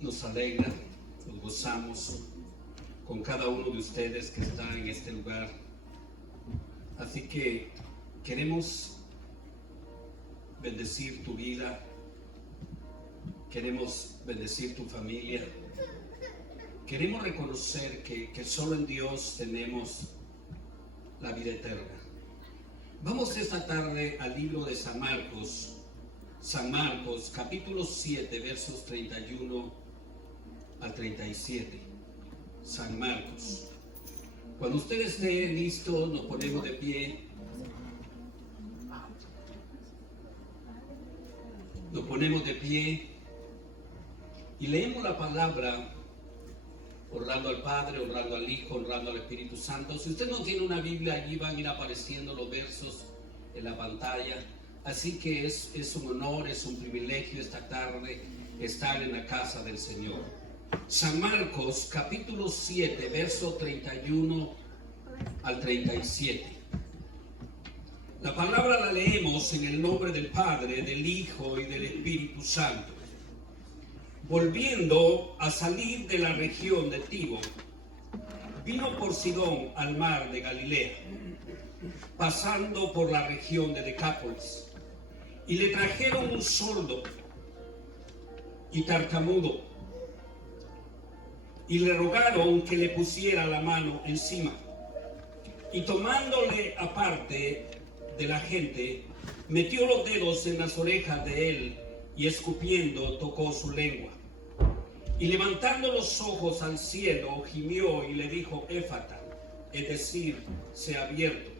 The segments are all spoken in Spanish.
Nos alegra, nos gozamos con cada uno de ustedes que está en este lugar. Así que queremos bendecir tu vida, queremos bendecir tu familia, queremos reconocer que solo en Dios tenemos la vida eterna. Vamos esta tarde al libro de San Marcos, capítulo 7, versos 31 al 37. San Marcos. Cuando usted esté listo, nos ponemos de pie. Nos ponemos de pie y leemos la palabra, honrando al Padre, honrando al Hijo, honrando al Espíritu Santo. Si usted no tiene una Biblia, allí van a ir apareciendo los versos en la pantalla. Así que es un honor, es un privilegio esta tarde estar en la casa del Señor. San Marcos, capítulo 7, verso 31 al 37. La palabra la leemos en el nombre del Padre, del Hijo y del Espíritu Santo. Volviendo a salir de la región de Tiro, vino por Sidón al mar de Galilea, pasando por la región de Decápolis, y le trajeron un sordo y tartamudo, y le rogaron que le pusiera la mano encima, y tomándole aparte de la gente, metió los dedos en las orejas de él, y escupiendo tocó su lengua. Y levantando los ojos al cielo, gimió y le dijo: Éfata, es decir, sea abierto.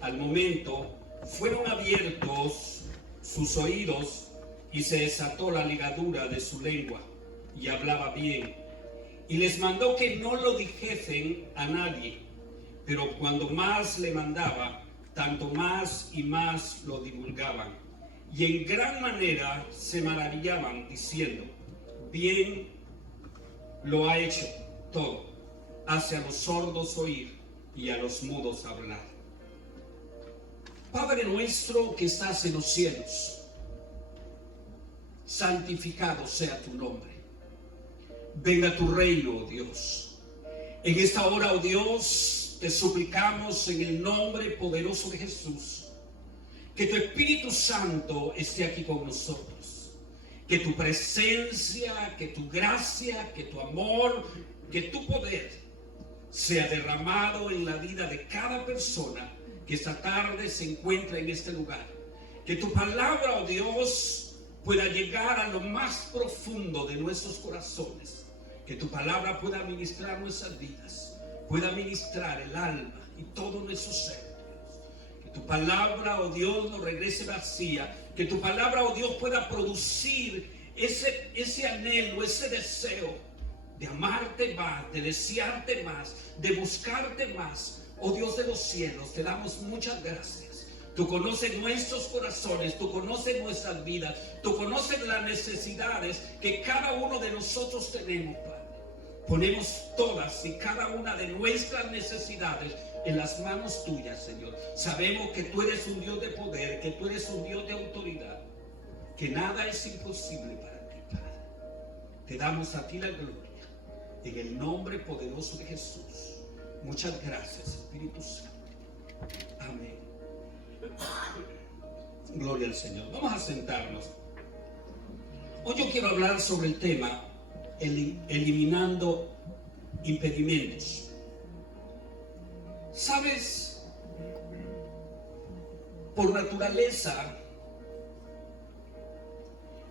Al momento fueron abiertos sus oídos y se desató la ligadura de su lengua y hablaba bien. Y les mandó que no lo dijesen a nadie, pero cuando más le mandaba, tanto más y más lo divulgaban. Y en gran manera se maravillaban, diciendo: bien lo ha hecho todo, hace a los sordos oír y a los mudos hablar. Padre nuestro que estás en los cielos, santificado sea tu nombre. Venga tu reino, oh Dios. En esta hora, oh Dios, te suplicamos en el nombre poderoso de Jesús, que tu Espíritu Santo esté aquí con nosotros. Que tu presencia, que tu gracia, que tu amor, que tu poder sea derramado en la vida de cada persona que esta tarde se encuentra en este lugar. Que tu palabra, oh Dios, pueda llegar a lo más profundo de nuestros corazones. Que tu palabra pueda ministrar nuestras vidas, pueda ministrar el alma y todo nuestro ser. Que tu palabra, oh Dios, no regrese vacía. Que tu palabra, oh Dios, pueda producir ese anhelo, ese deseo de amarte más, de desearte más, de buscarte más. Oh Dios de los cielos, te damos muchas gracias. Tú conoces nuestros corazones, tú conoces nuestras vidas, tú conoces las necesidades que cada uno de nosotros tenemos, Padre. Ponemos todas y cada una de nuestras necesidades en las manos tuyas, Señor. Sabemos que tú eres un Dios de poder, que tú eres un Dios de autoridad, que nada es imposible para ti, Padre. Te damos a ti la gloria, en el nombre poderoso de Jesús. Muchas gracias, Espíritu Santo. Amén. Gloria al Señor. Vamos a sentarnos. Hoy yo quiero hablar sobre el tema eliminando impedimentos. ¿Sabes? Por naturaleza,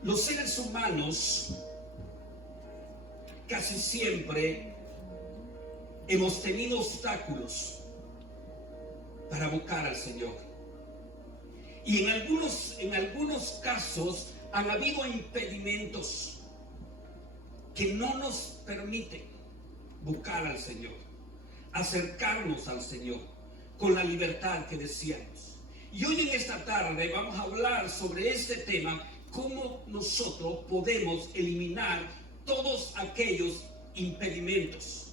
los seres humanos casi siempre hemos tenido obstáculos para buscar al Señor. Y en algunos casos han habido impedimentos que no nos permiten buscar al Señor, acercarnos al Señor con la libertad que deseamos. Y hoy en esta tarde vamos a hablar sobre este tema: cómo nosotros podemos eliminar todos aquellos impedimentos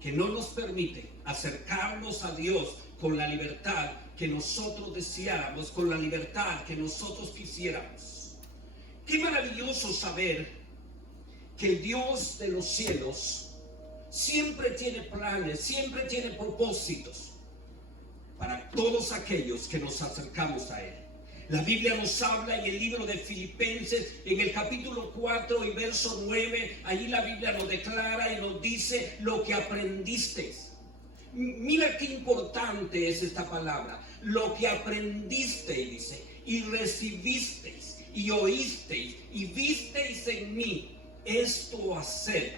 que no nos permiten acercarnos a Dios con la libertad que nosotros deseáramos, con la libertad que nosotros quisiéramos. Qué maravilloso saber que el Dios de los cielos siempre tiene planes, siempre tiene propósitos para todos aquellos que nos acercamos a Él. La Biblia nos habla en el libro de Filipenses, en el capítulo 4 y verso 9, allí la Biblia nos declara y nos dice lo que aprendisteis. Mira qué importante es esta palabra. Lo que aprendisteis, dice, y recibisteis, y oísteis, y visteis en mí, esto haced,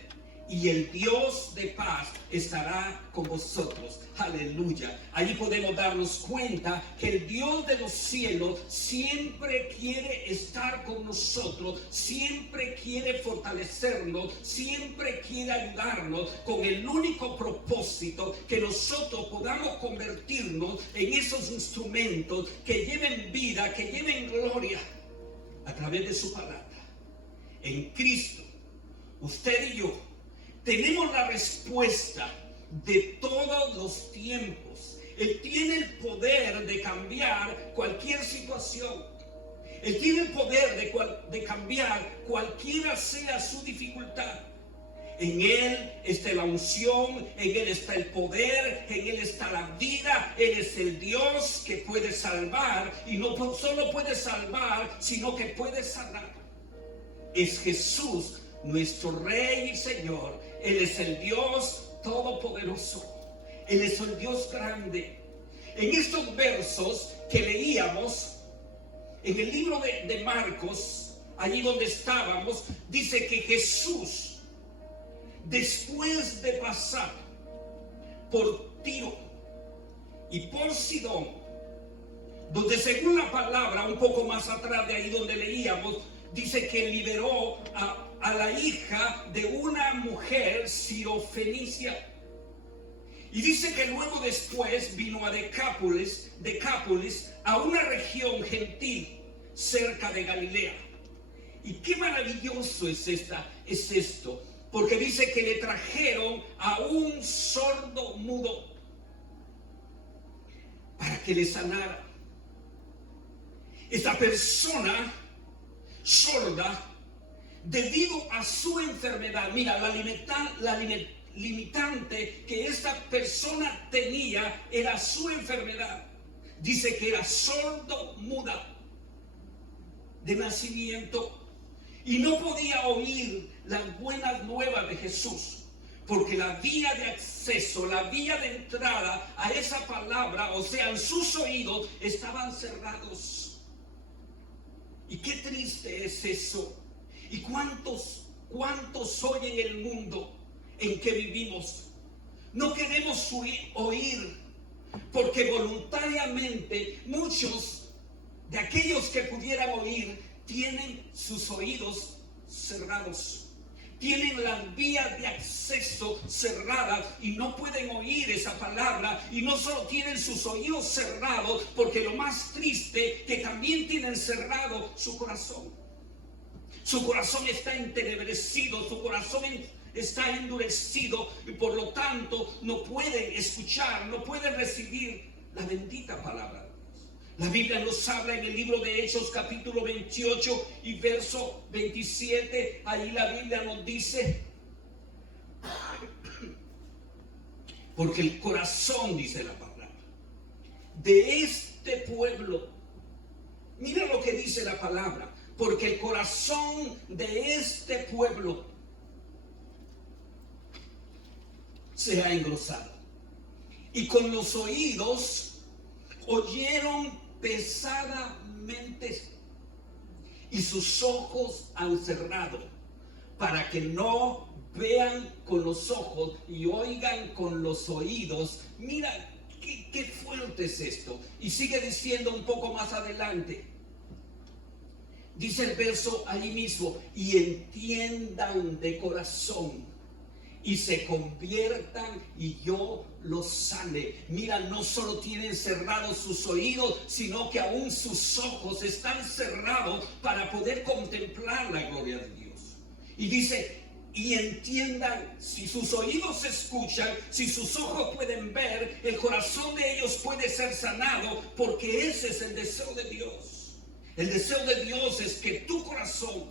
y el Dios de paz estará con vosotros. Aleluya. Allí podemos darnos cuenta que el Dios de los cielos siempre quiere estar con nosotros, siempre quiere fortalecernos, siempre quiere ayudarnos con el único propósito que nosotros podamos convertirnos en esos instrumentos que lleven vida, que lleven gloria a través de su palabra. En Cristo, usted y yo tenemos la respuesta de todos los tiempos. Él tiene el poder de cambiar cualquier situación. Él tiene el poder de cambiar cualquiera sea su dificultad. En Él está la unción, en Él está el poder, en Él está la vida. Él es el Dios que puede salvar, y no solo puede salvar, sino que puede sanar. Es Jesús, nuestro Rey y Señor. Él es el Dios todopoderoso. Él es el Dios grande. En estos versos que leíamos en el libro de Marcos, allí donde estábamos, dice que Jesús, después de pasar por Tiro y por Sidón, donde según la palabra, un poco más atrás de ahí donde leíamos, dice que liberó a la hija de una mujer sirofenicia. Y dice que luego después vino a Decápolis, a una región gentil cerca de Galilea. Y qué maravilloso es esto, porque dice que le trajeron a un sordo mudo para que le sanara. Esta persona sorda, debido a su enfermedad, mira, la limitante que esta persona tenía era su enfermedad. Dice que era sordo muda de nacimiento y no podía oír las buenas nuevas de Jesús, porque la vía de acceso, la vía de entrada a esa palabra, o sea, en sus oídos, estaban cerrados. Y qué triste es eso. ¿Y cuántos hoy en el mundo en que vivimos no queremos oír? Porque voluntariamente muchos de aquellos que pudieran oír tienen sus oídos cerrados, tienen las vías de acceso cerradas y no pueden oír esa palabra. Y no solo tienen sus oídos cerrados, porque lo más triste que también tienen cerrado su corazón. Su corazón está entenebrecido, su corazón está endurecido, y por lo tanto no pueden escuchar, no pueden recibir la bendita palabra de Dios. La Biblia nos habla en el libro de Hechos capítulo 28 y verso 27. Ahí la Biblia nos dice: porque el corazón, dice la palabra, de este pueblo, mira lo que dice la palabra, porque el corazón de este pueblo se ha engrosado, y con los oídos oyeron pesadamente, y sus ojos han cerrado, para que no vean con los ojos y oigan con los oídos. Mira qué fuerte es esto. Y sigue diciendo un poco más adelante, dice el verso ahí mismo: y entiendan de corazón y se conviertan y yo los sane. Mira, no solo tienen cerrados sus oídos, sino que aún sus ojos están cerrados para poder contemplar la gloria de Dios. Y dice: y entiendan, si sus oídos escuchan, si sus ojos pueden ver, el corazón de ellos puede ser sanado, porque ese es el deseo de Dios. El deseo de Dios es que tu corazón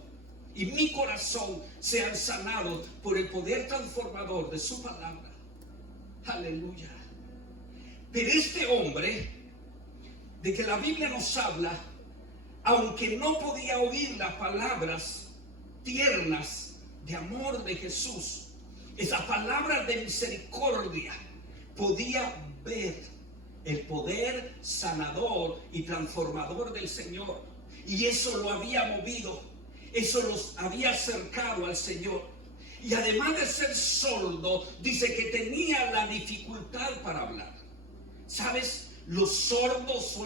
y mi corazón sean sanados por el poder transformador de su palabra. Aleluya. Pero este hombre, de que la Biblia nos habla, aunque no podía oír las palabras tiernas de amor de Jesús, esas palabras de misericordia, podía ver el poder sanador y transformador del Señor. Y eso lo había movido, eso los había acercado al Señor. Y además de ser sordo, dice que tenía la dificultad para hablar. ¿Sabes? Los sordos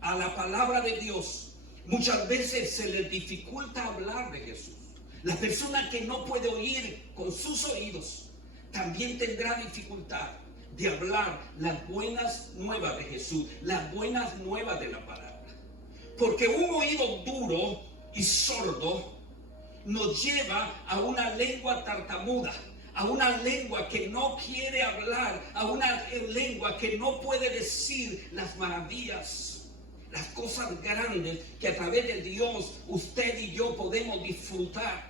a la palabra de Dios, muchas veces se les dificulta hablar de Jesús. La persona que no puede oír con sus oídos también tendrá dificultad de hablar las buenas nuevas de Jesús, las buenas nuevas de la palabra. Porque un oído duro y sordo nos lleva a una lengua tartamuda, a una lengua que no quiere hablar, a una lengua que no puede decir las maravillas, las cosas grandes que a través de Dios usted y yo podemos disfrutar,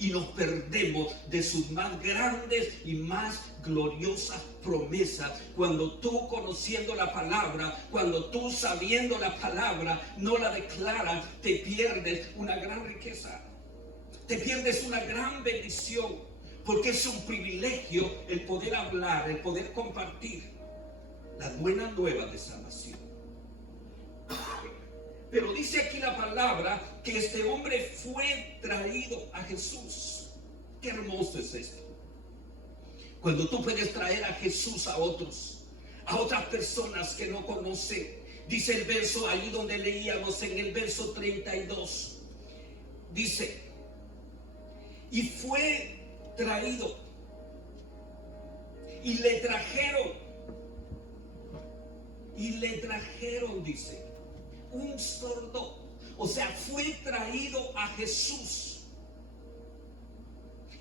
y nos perdemos de sus más grandes y más gloriosas promesas. Cuando tú, conociendo la palabra, cuando tú, sabiendo la palabra, no la declaras, te pierdes una gran riqueza, te pierdes una gran bendición, porque es un privilegio el poder hablar, el poder compartir las buenas nuevas de salvación. Pero dice aquí la palabra que este hombre fue traído a Jesús. Qué hermoso es esto. Cuando tú puedes traer a Jesús a otros, a otras personas que no conocen. Dice el verso ahí donde leíamos, en el verso 32. Dice, y fue traído, y le trajeron, dice, un sordo. O sea, fue traído a Jesús.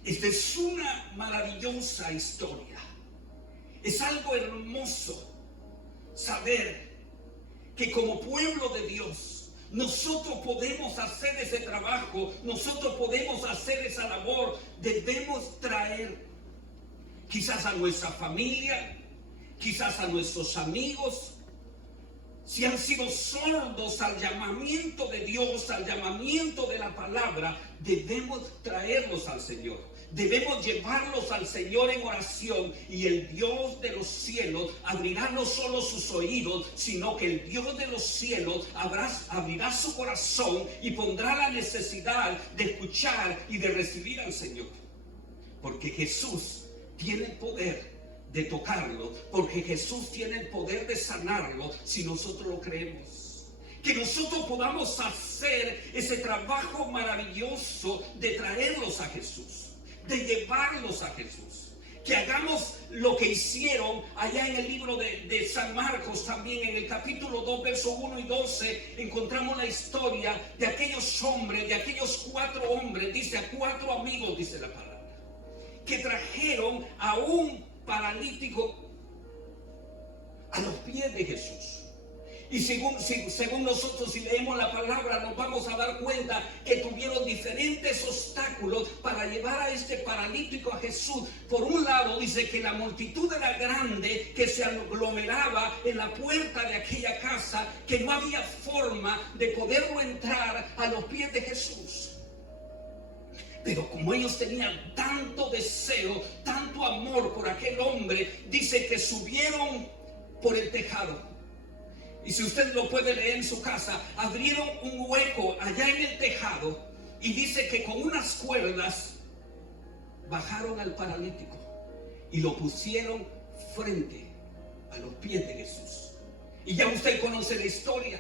Esta es una maravillosa historia. Es algo hermoso saber que como pueblo de Dios nosotros podemos hacer ese trabajo, nosotros podemos hacer esa labor. Debemos traer quizás a nuestra familia, quizás a nuestros amigos, si han sido sordos al llamamiento de Dios, al llamamiento de la palabra, debemos traerlos al Señor. Debemos llevarlos al Señor en oración, y el Dios de los cielos abrirá no solo sus oídos, sino que el Dios de los cielos abrirá su corazón y pondrá la necesidad de escuchar y de recibir al Señor. Porque Jesús tiene el poder de tocarlo, porque Jesús tiene el poder de sanarlo si nosotros lo creemos. Que nosotros podamos hacer ese trabajo maravilloso de traerlos a Jesús, de llevarlos a Jesús. Que hagamos lo que hicieron allá en el libro de San Marcos, también en el capítulo 2, versos 1 y 12, encontramos la historia de aquellos hombres, de aquellos 4 hombres, dice, a 4 amigos, dice la palabra, que trajeron a un paralítico a los pies de Jesús. Y según nosotros, si leemos la palabra, nos vamos a dar cuenta que tuvieron diferentes obstáculos para llevar a este paralítico a Jesús. Por un lado, dice que la multitud era grande, que se aglomeraba en la puerta de aquella casa, que no había forma de poderlo entrar a los pies de Jesús. Pero como ellos tenían tanto deseo, tanto amor por aquel hombre, dice que subieron por el tejado. Y si usted lo puede leer en su casa, abrieron un hueco allá en el tejado, y dice que con unas cuerdas bajaron al paralítico y lo pusieron frente a los pies de Jesús. Y ya usted conoce la historia.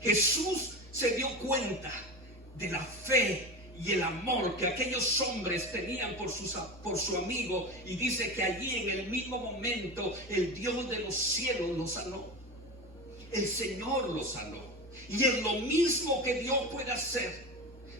Jesús se dio cuenta de la fe y el amor que aquellos hombres tenían por su amigo, y dice que allí en el mismo momento el Dios de los cielos lo sanó. El Señor lo sanó. Y es lo mismo que Dios puede hacer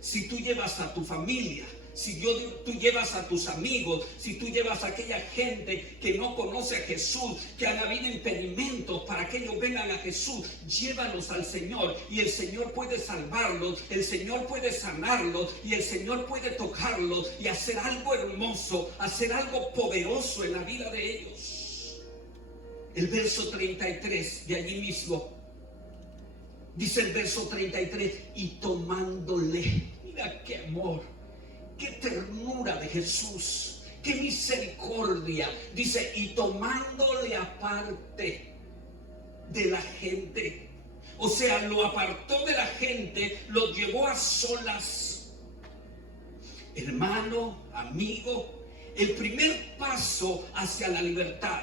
si tú llevas a tu familia, Si tú llevas a tus amigos, si tú llevas a aquella gente que no conoce a Jesús, que han habido impedimentos para que ellos vengan a Jesús, llévalos al Señor y el Señor puede salvarlos, el Señor puede sanarlos y el Señor puede tocarlos y hacer algo hermoso, hacer algo poderoso en la vida de ellos. El verso 33 de allí mismo, dice el verso 33, y tomándole, mira qué amor, qué ternura de Jesús, qué misericordia. Dice, y tomándole aparte de la gente. O sea, lo apartó de la gente, lo llevó a solas. Hermano, amigo, el primer paso hacia la libertad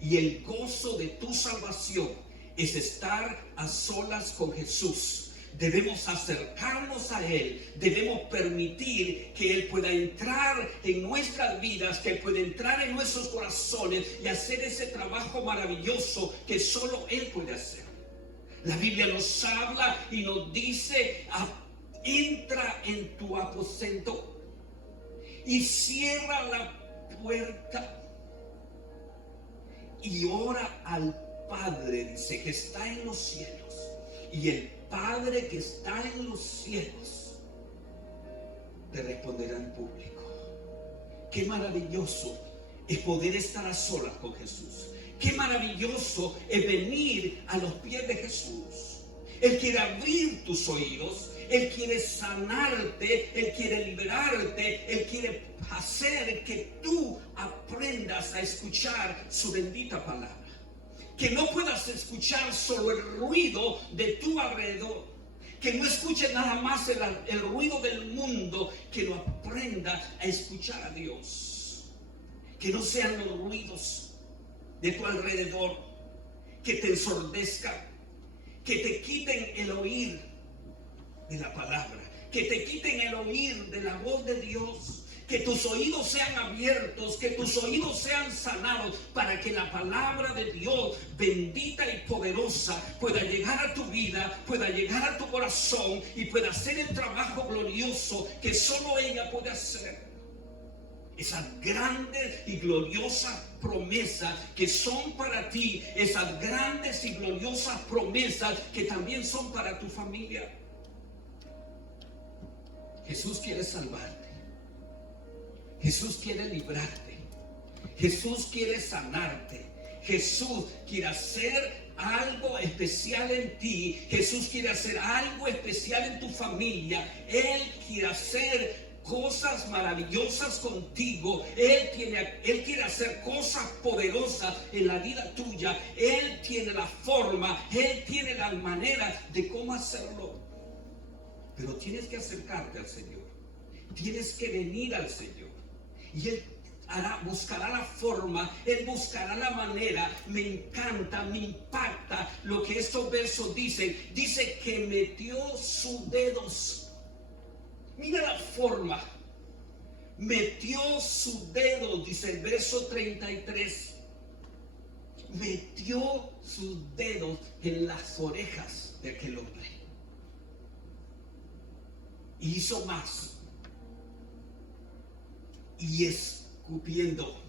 y el gozo de tu salvación es estar a solas con Jesús. Debemos acercarnos a Él, debemos permitir que Él pueda entrar en nuestras vidas, que Él pueda entrar en nuestros corazones y hacer ese trabajo maravilloso que solo Él puede hacer. La Biblia nos habla y nos dice, entra en tu aposento y cierra la puerta y ora al Padre, dice, que está en los cielos, y el Padre que está en los cielos te responderá en público. Qué maravilloso es poder estar a solas con Jesús. Qué maravilloso es venir a los pies de Jesús. Él quiere abrir tus oídos, Él quiere sanarte, Él quiere liberarte, Él quiere hacer que tú aprendas a escuchar su bendita palabra. Que no puedas escuchar solo el ruido de tu alrededor. Que no escuches nada más el ruido del mundo. Que lo aprenda a escuchar a Dios. Que no sean los ruidos de tu alrededor que te ensordezcan, que te quiten el oír de la palabra, que te quiten el oír de la voz de Dios. Que tus oídos sean abiertos, que tus oídos sean sanados, para que la palabra de Dios, bendita y poderosa, pueda llegar a tu vida, pueda llegar a tu corazón y pueda hacer el trabajo glorioso que solo ella puede hacer. Esas grandes y gloriosas promesas que son para ti, esas grandes y gloriosas promesas que también son para tu familia. Jesús quiere salvarte. Jesús quiere librarte. Jesús quiere sanarte. Jesús quiere hacer algo especial en ti. Jesús quiere hacer algo especial en tu familia. Él quiere hacer cosas maravillosas contigo. Él quiere hacer cosas poderosas en la vida tuya. Él tiene la forma, Él tiene la manera de cómo hacerlo. Pero tienes que acercarte al Señor. Tienes que venir al Señor. Y Él buscará la forma, Él buscará la manera. Me encanta, me impacta lo que estos versos dicen. Dice que metió sus dedos. Mira la forma. Metió sus dedos, dice el verso 33. Metió sus dedos en las orejas de aquel hombre. Y hizo más. Y escupiendo.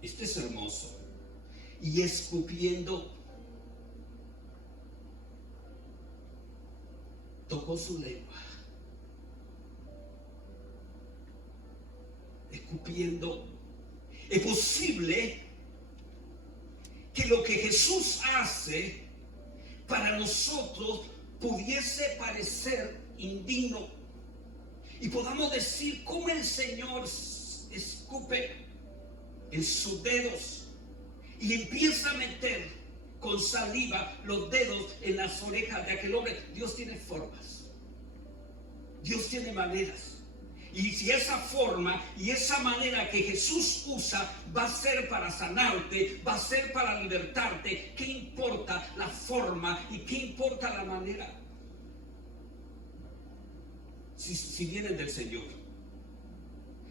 Este es hermoso. Y escupiendo, tocó su lengua. Escupiendo. Es posible que lo que Jesús hace para nosotros pudiese parecer indigno. Y podamos decir cómo el Señor escupe en sus dedos y empieza a meter con saliva los dedos en las orejas de aquel hombre. Dios tiene formas. Dios tiene maneras. Y si esa forma y esa manera que Jesús usa va a ser para sanarte, va a ser para libertarte, ¿qué importa la forma y qué importa la manera? Si vienen del Señor,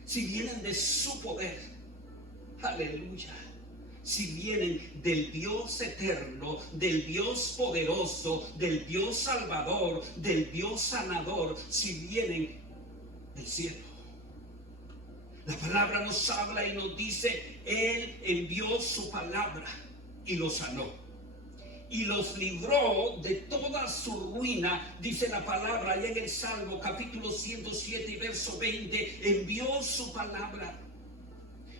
si vienen de su poder, aleluya, si vienen del Dios eterno, del Dios poderoso, del Dios salvador, del Dios sanador, si vienen del cielo. La palabra nos habla y nos dice, Él envió su palabra y los sanó. Y los libró de toda su ruina, dice la palabra allá en el Salmo capítulo 107 y verso 20, envió su palabra.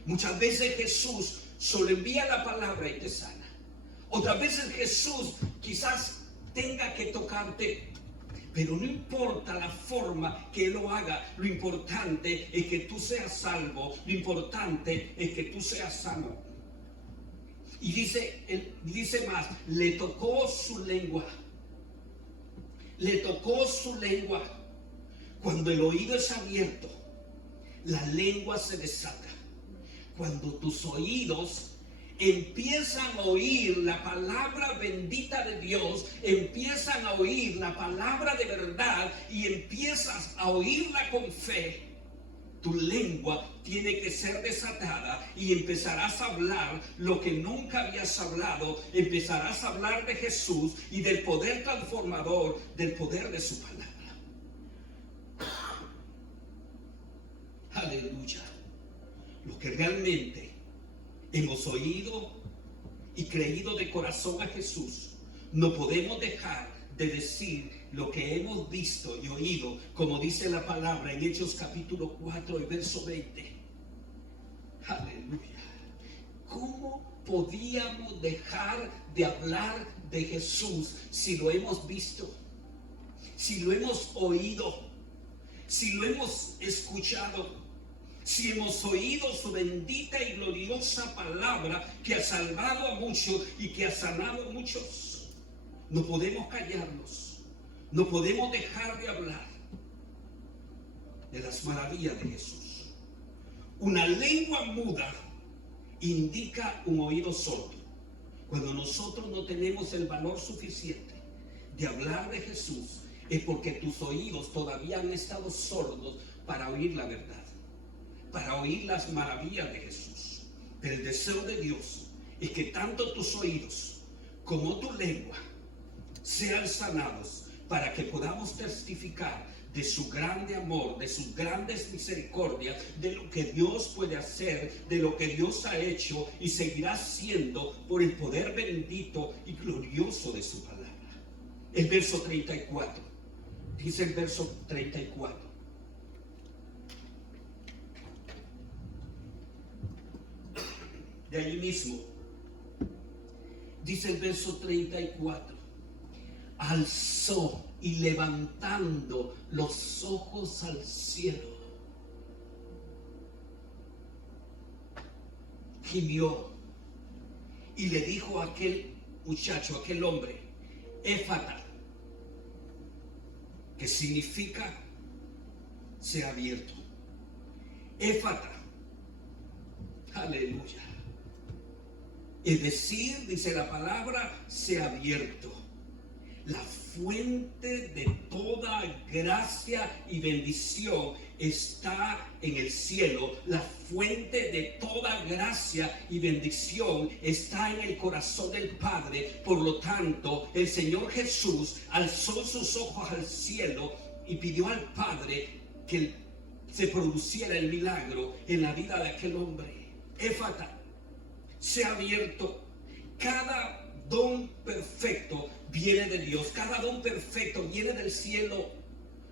Muchas veces Jesús solo envía la palabra y te sana. Otras veces Jesús quizás tenga que tocarte, pero no importa la forma que Él lo haga, lo importante es que tú seas salvo, lo importante es que tú seas sano. Y dice más, le tocó su lengua. Le tocó su lengua. Cuando el oído es abierto, la lengua se desata. Cuando tus oídos empiezan a oír la palabra bendita de Dios, empiezan a oír la palabra de verdad y empiezas a oírla con fe, tu lengua tiene que ser desatada y empezarás a hablar lo que nunca habías hablado. Empezarás a hablar de Jesús y del poder transformador, del poder de su palabra. Aleluya. Lo que realmente hemos oído y creído de corazón a Jesús, no podemos dejar de decir lo que hemos visto y oído, como dice la palabra en Hechos capítulo 4 y verso 20. Aleluya. ¿Cómo podíamos dejar de hablar de Jesús si lo hemos visto, si lo hemos oído, si lo hemos escuchado? Si hemos oído su bendita y gloriosa palabra que ha salvado a muchos y que ha sanado a muchos, no podemos callarnos, no podemos dejar de hablar de las maravillas de Jesús. Una lengua muda indica un oído sordo. Cuando nosotros no tenemos el valor suficiente de hablar de Jesús, es porque tus oídos todavía han estado sordos para oír la verdad, para oír las maravillas de Jesús. Pero el deseo de Dios es que tanto tus oídos como tu lengua sean sanados para que podamos testificar de su grande amor, de sus grandes misericordias, de lo que Dios puede hacer, de lo que Dios ha hecho y seguirá haciendo por el poder bendito y glorioso de su palabra. El verso 34, dice el verso 34. De allí mismo, dice el verso 34, alzó y levantando los ojos al cielo, gimió y le dijo a aquel muchacho, a aquel hombre, Éfata, que significa sea abierto. Éfata, aleluya. Es decir, dice la palabra, sea abierto. La fuente de toda gracia y bendición está en el cielo. La fuente de toda gracia y bendición está en el corazón del Padre. Por lo tanto, el Señor Jesús alzó sus ojos al cielo y pidió al Padre que se produciera el milagro en la vida de aquel hombre. Éfata, sea abierto. Cada don perfecto viene de Dios. Cada don perfecto viene del cielo.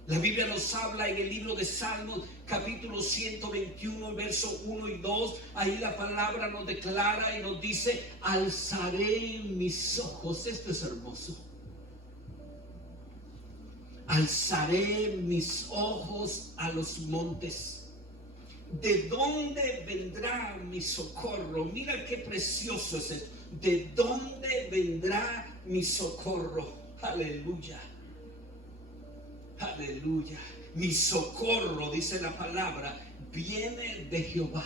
La Biblia nos habla en el libro de Salmos, capítulo 121, verso 1 y 2. Ahí la palabra nos declara y nos dice, alzaré mis ojos. Esto es hermoso. Alzaré mis ojos a los montes. ¿De dónde vendrá mi socorro? Mira qué precioso es esto. ¿De dónde vendrá mi socorro? Aleluya. Aleluya. Mi socorro, dice la palabra, viene de Jehová.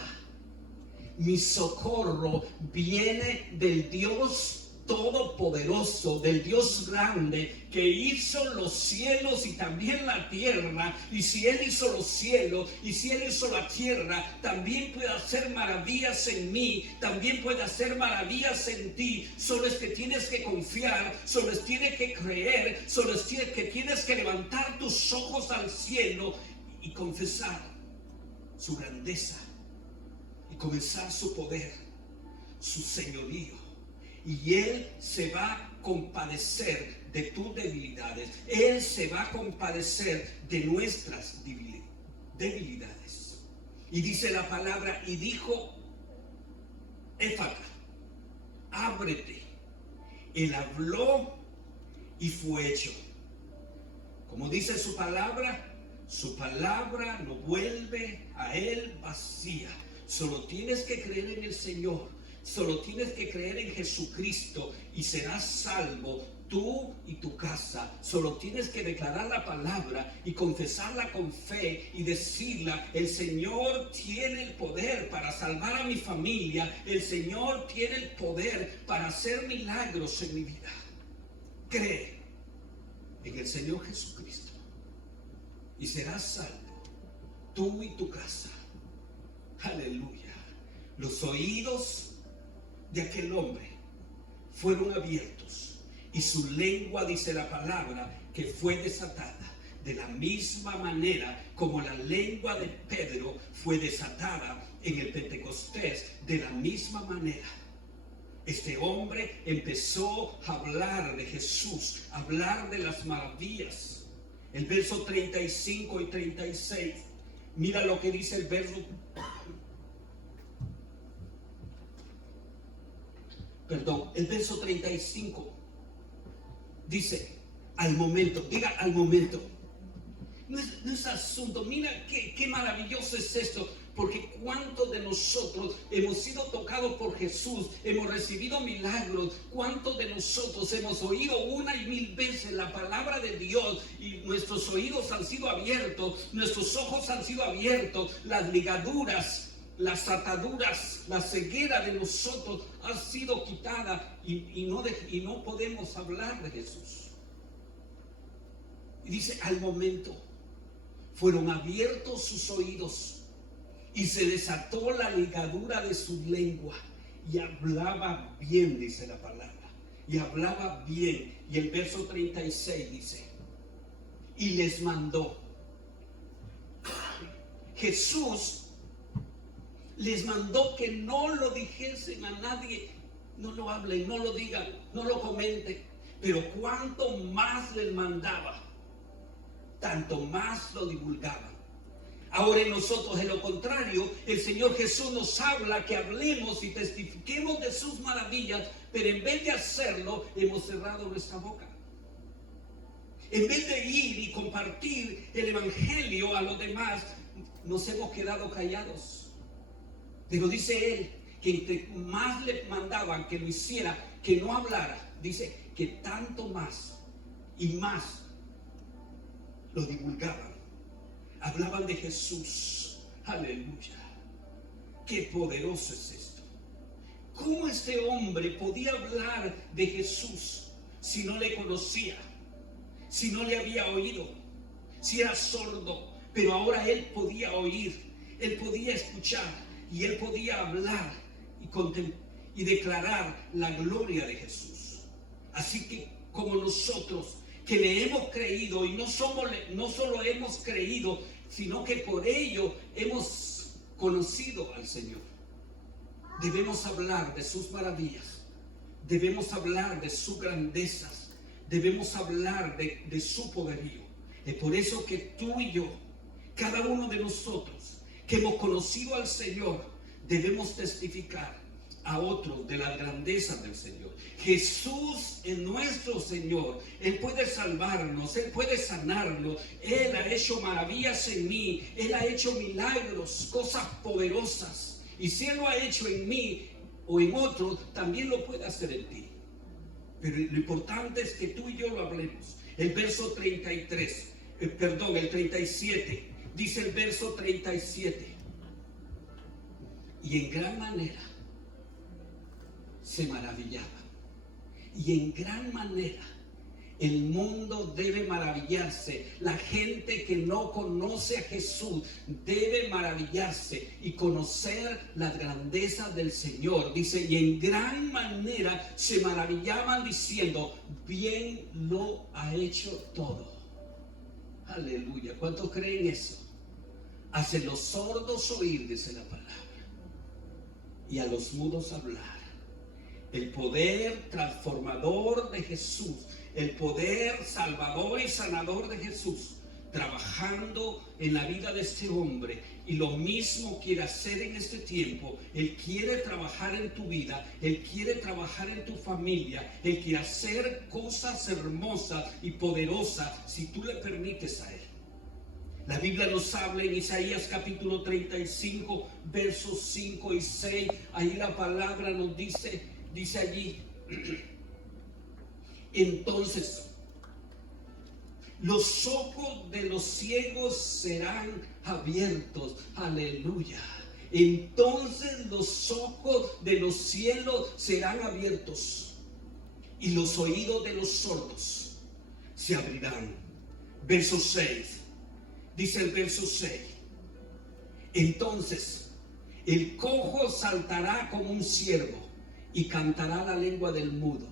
Mi socorro viene del Dios todopoderoso, del Dios grande que hizo los cielos y también la tierra. Y si Él hizo los cielos y si Él hizo la tierra, también puede hacer maravillas en mí, también puede hacer maravillas en ti. Solo es que tienes que confiar, solo es que tienes que creer, solo es que tienes que levantar tus ojos al cielo y confesar su grandeza y comenzar su poder, su señorío. Y Él se va a compadecer de tus debilidades. Él se va a compadecer de nuestras debilidades. Y dice la palabra, y dijo, Éfata, ábrete. Él habló y fue hecho. Como dice su palabra no vuelve a Él vacía. Solo tienes que creer en el Señor. Solo tienes que creer en Jesucristo y serás salvo tú y tu casa. Solo tienes que declarar la palabra y confesarla con fe y decirla: el Señor tiene el poder para salvar a mi familia. El Señor tiene el poder para hacer milagros en mi vida. Cree en el Señor Jesucristo y serás salvo tú y tu casa. Aleluya. Los oídos de aquel hombre fueron abiertos y su lengua, dice la palabra, que fue desatada. De la misma manera como la lengua de Pedro fue desatada en el Pentecostés, de la misma manera este hombre empezó a hablar de Jesús, a hablar de las maravillas. El verso 35 y 36, mira lo que dice el verso. El verso 35 dice: al momento, diga al momento. No es asunto, mira qué maravilloso es esto, porque cuántos de nosotros hemos sido tocados por Jesús, hemos recibido milagros, cuántos de nosotros hemos oído una y mil veces la palabra de Dios y nuestros oídos han sido abiertos, nuestros ojos han sido abiertos, las ligaduras, las ataduras, la ceguera de nosotros ha sido quitada y no podemos hablar de Jesús. Y dice: al momento fueron abiertos sus oídos y se desató la ligadura de su lengua y hablaba bien, dice la palabra, y hablaba bien. Y el verso 36 dice: y les mandó. Jesús les mandó que no lo dijesen a nadie, no lo hablen, no lo digan, no lo comenten. Pero cuanto más les mandaba, tanto más lo divulgaban. Ahora en nosotros, en lo contrario, el Señor Jesús nos habla que hablemos y testifiquemos de sus maravillas, pero en vez de hacerlo, hemos cerrado nuestra boca. En vez de ir y compartir el evangelio a los demás, nos hemos quedado callados. Pero dice Él que entre más le mandaban que lo hiciera, que no hablara, dice que tanto más y más lo divulgaban. Hablaban de Jesús. Aleluya. Qué poderoso es esto. ¿Cómo este hombre podía hablar de Jesús si no le conocía? Si no le había oído, si era sordo, pero ahora él podía oír, él podía escuchar y él podía hablar y declarar la gloria de Jesús. Así que como nosotros que le hemos creído, y no solo hemos creído, sino que por ello hemos conocido al Señor, debemos hablar de sus maravillas, debemos hablar de sus grandezas, debemos hablar de su poderío. Es por eso que tú y yo, cada uno de nosotros que hemos conocido al Señor, debemos testificar a otros de las grandezas del Señor. Jesús es nuestro Señor. Él puede salvarnos, Él puede sanarnos. Él ha hecho maravillas en mí, Él ha hecho milagros, cosas poderosas. Y si Él lo ha hecho en mí o en otros, también lo puede hacer en ti. Pero lo importante es que tú y yo lo hablemos. El verso 37, dice el verso 37: y en gran manera se maravillaban. Y en gran manera el mundo debe maravillarse. La gente que no conoce a Jesús debe maravillarse y conocer las grandezas del Señor. Dice: y en gran manera se maravillaban diciendo: bien lo ha hecho todo. Aleluya. ¿Cuántos creen eso? hace los sordos oír, dice la palabra, y a los mudos hablar. El poder transformador de Jesús, el poder salvador y sanador de Jesús, trabajando en la vida de este hombre. Y lo mismo quiere hacer en este tiempo. Él quiere trabajar en tu vida, Él quiere trabajar en tu familia, Él quiere hacer cosas hermosas y poderosas si tú le permites a Él. La Biblia nos habla en Isaías capítulo 35, versos 5 y 6. Ahí la palabra nos dice allí: entonces los ojos de los ciegos serán abiertos. Aleluya. Entonces los ojos de los cielos serán abiertos y los oídos de los sordos se abrirán. Verso 6. Dice el verso 6: entonces el cojo saltará como un ciervo y cantará la lengua del mudo,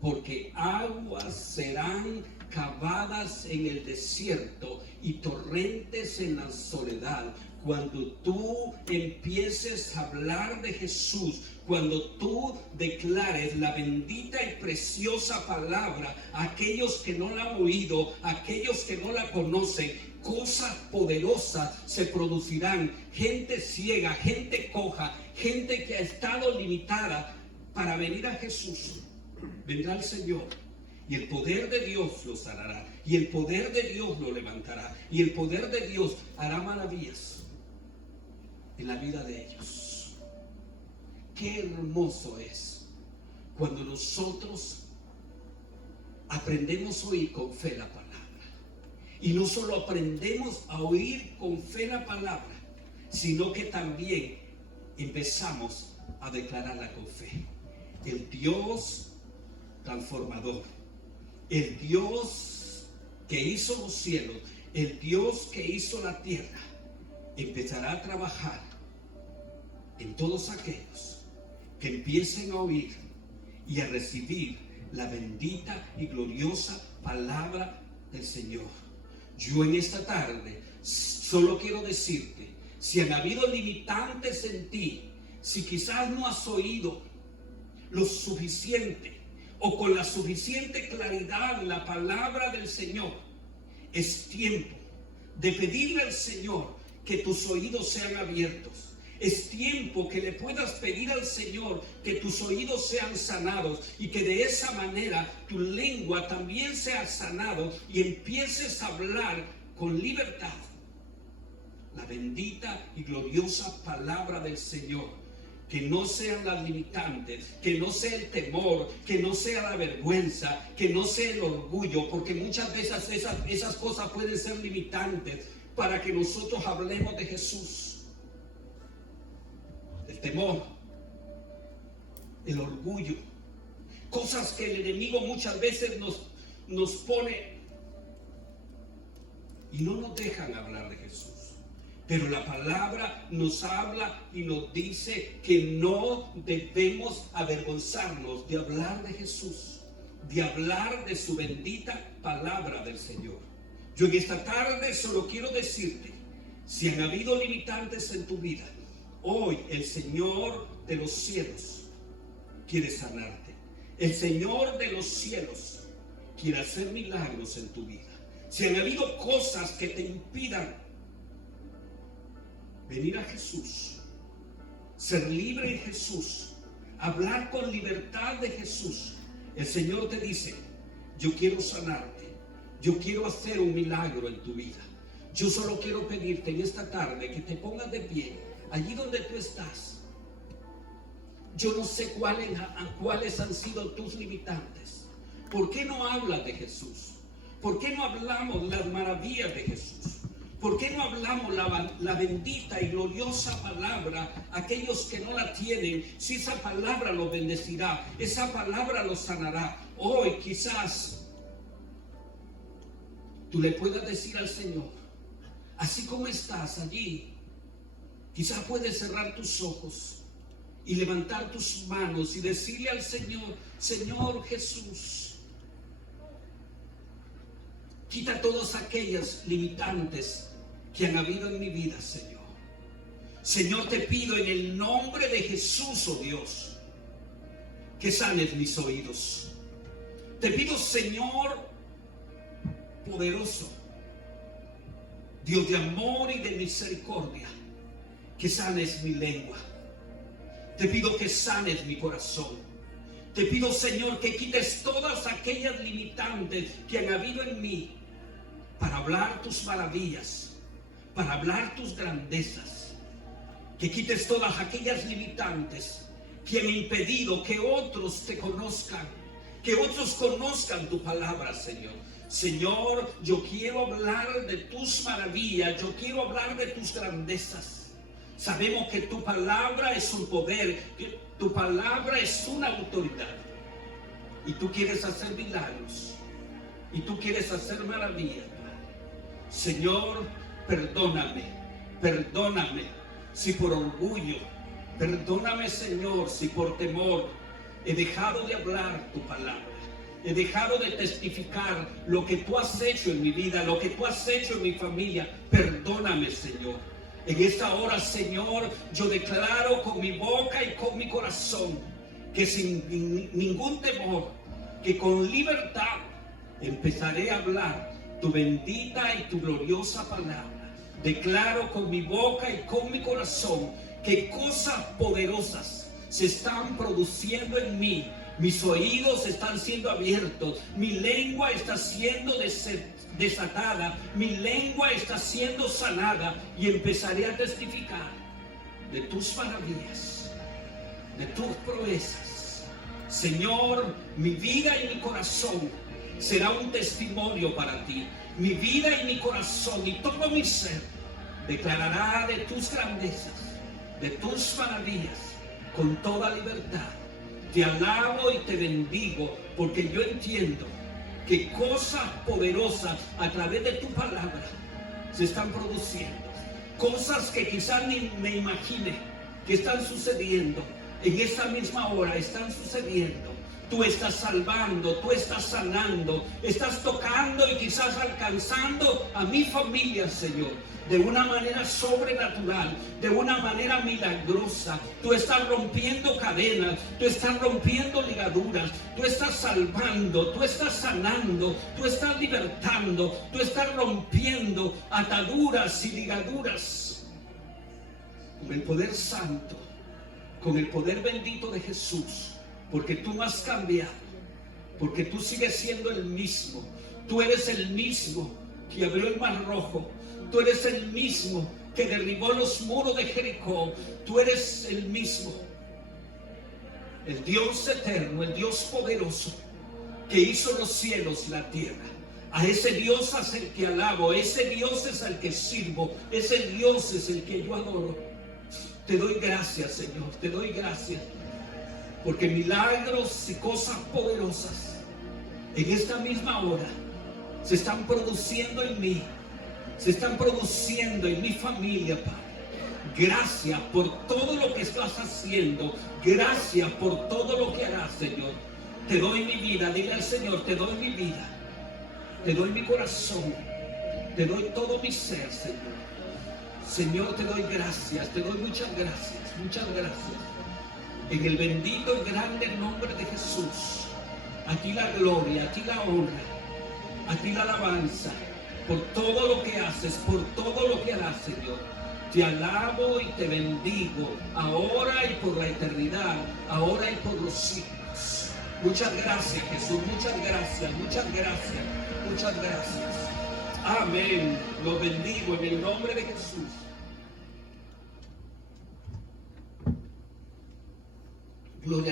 porque aguas serán cavadas en el desierto y torrentes en la soledad. Cuando tú empieces a hablar de Jesús, cuando tú declares la bendita y preciosa palabra a aquellos que no la han oído, a aquellos que no la conocen, cosas poderosas se producirán. Gente ciega, gente coja, gente que ha estado limitada para venir a Jesús, vendrá el Señor. Y el poder de Dios lo sanará, y el poder de Dios lo levantará, y el poder de Dios hará maravillas en la vida de ellos. Qué hermoso es cuando nosotros aprendemos a oír con fe la palabra. Y no solo aprendemos a oír con fe la palabra, sino que también empezamos a declararla con fe. El Dios transformador, el Dios que hizo los cielos, el Dios que hizo la tierra, empezará a trabajar en todos aquellos que empiecen a oír y a recibir la bendita y gloriosa palabra del Señor. Yo en esta tarde solo quiero decirte, si han habido limitantes en ti, si quizás no has oído lo suficiente o con la suficiente claridad la palabra del Señor, es tiempo de pedirle al Señor que tus oídos sean abiertos. Es tiempo que le puedas pedir al Señor que tus oídos sean sanados y que de esa manera tu lengua también sea sanado y empieces a hablar con libertad la bendita y gloriosa palabra del Señor. Que no sean las limitantes, que no sea el temor, que no sea la vergüenza, que no sea el orgullo, porque muchas veces esas cosas pueden ser limitantes para que nosotros hablemos de Jesús. El temor, el orgullo, cosas que el enemigo muchas veces nos pone y no nos dejan hablar de Jesús. Pero la palabra nos habla y nos dice que no debemos avergonzarnos de hablar de Jesús, de hablar de su bendita palabra del Señor. Yo en esta tarde solo quiero decirte, si han habido limitantes en tu vida, hoy el Señor de los cielos quiere sanarte. El Señor de los cielos quiere hacer milagros en tu vida. Si han habido cosas que te impidan venir a Jesús, ser libre en Jesús, hablar con libertad de Jesús, el Señor te dice, yo quiero sanarte, yo quiero hacer un milagro en tu vida. Yo solo quiero pedirte en esta tarde que te pongas de pie, allí donde tú estás. Yo no sé cuáles han sido tus limitantes. ¿Por qué no hablas de Jesús? ¿Por qué no hablamos las maravillas de Jesús? ¿Por qué no hablamos la bendita y gloriosa palabra a aquellos que no la tienen? Si esa palabra los bendecirá, esa palabra los sanará. Hoy quizás tú le puedas decir al Señor, así como estás allí, quizás puedes cerrar tus ojos y levantar tus manos y decirle al Señor, Señor Jesús, quita todas aquellas limitantes que han habido en mi vida, Señor. Señor, te pido en el nombre de Jesús, oh Dios, que sanes mis oídos. Te pido, Señor poderoso, Dios de amor y de misericordia, que sanes mi lengua. Te pido que sanes mi corazón. Te pido, Señor, que quites todas aquellas limitantes que han habido en mí para hablar tus maravillas, para hablar tus grandezas. Que quites todas aquellas limitantes que han impedido que otros te conozcan, que otros conozcan tu palabra, Señor. Señor, yo quiero hablar de tus maravillas, yo quiero hablar de tus grandezas. Sabemos que tu palabra es un poder, que tu palabra es una autoridad. Y tú quieres hacer milagros, y tú quieres hacer maravillas. Señor, perdóname, perdóname si por orgullo, perdóname, Señor, si por temor he dejado de hablar tu palabra. He dejado de testificar lo que tú has hecho en mi vida, lo que tú has hecho en mi familia. Perdóname, Señor. En esta hora, Señor, yo declaro con mi boca y con mi corazón que sin ningún temor, que con libertad empezaré a hablar tu bendita y tu gloriosa palabra. Declaro con mi boca y con mi corazón que cosas poderosas se están produciendo en mí. Mis oídos están siendo abiertos, mi lengua está siendo desatada, mi lengua está siendo sanada y empezaré a testificar de tus maravillas, de tus proezas. Señor, mi vida y mi corazón será un testimonio para ti. Mi vida y mi corazón y todo mi ser declarará de tus grandezas, de tus maravillas, con toda libertad. Te alabo y te bendigo porque yo entiendo que cosas poderosas a través de tu palabra se están produciendo. Cosas que quizás ni me imagine que están sucediendo. En esta misma hora están sucediendo. Tú estás salvando, tú estás sanando, estás tocando y quizás alcanzando a mi familia, Señor, de una manera sobrenatural, de una manera milagrosa. Tú estás rompiendo cadenas, tú estás rompiendo ligaduras, tú estás salvando, tú estás sanando, tú estás libertando, tú estás rompiendo ataduras y ligaduras. Con el poder santo, con el poder bendito de Jesús. Porque tú no has cambiado, porque tú sigues siendo el mismo. Tú eres el mismo que abrió el mar rojo. Tú eres el mismo que derribó los muros de Jericó. Tú eres el mismo, el Dios eterno, el Dios poderoso, que hizo los cielos y la tierra. A ese Dios es el que alabo, ese Dios es el que sirvo, ese Dios es el que yo adoro. Te doy gracias, Señor, te doy gracias. Porque milagros y cosas poderosas en esta misma hora se están produciendo en mí, se están produciendo en mi familia, Padre. Gracias por todo lo que estás haciendo, gracias por todo lo que harás, Señor. Te doy mi vida, dile al Señor, te doy mi vida, te doy mi corazón, te doy todo mi ser, Señor. Señor, te doy gracias, te doy muchas gracias, muchas gracias. En el bendito y grande nombre de Jesús, a ti la gloria, a ti la honra, a ti la alabanza, por todo lo que haces, por todo lo que harás, Señor. Te alabo y te bendigo, ahora y por la eternidad, ahora y por los siglos. Muchas gracias, Jesús, muchas gracias, muchas gracias, muchas gracias. Amén. Los bendigo en el nombre de Jesús. Gloria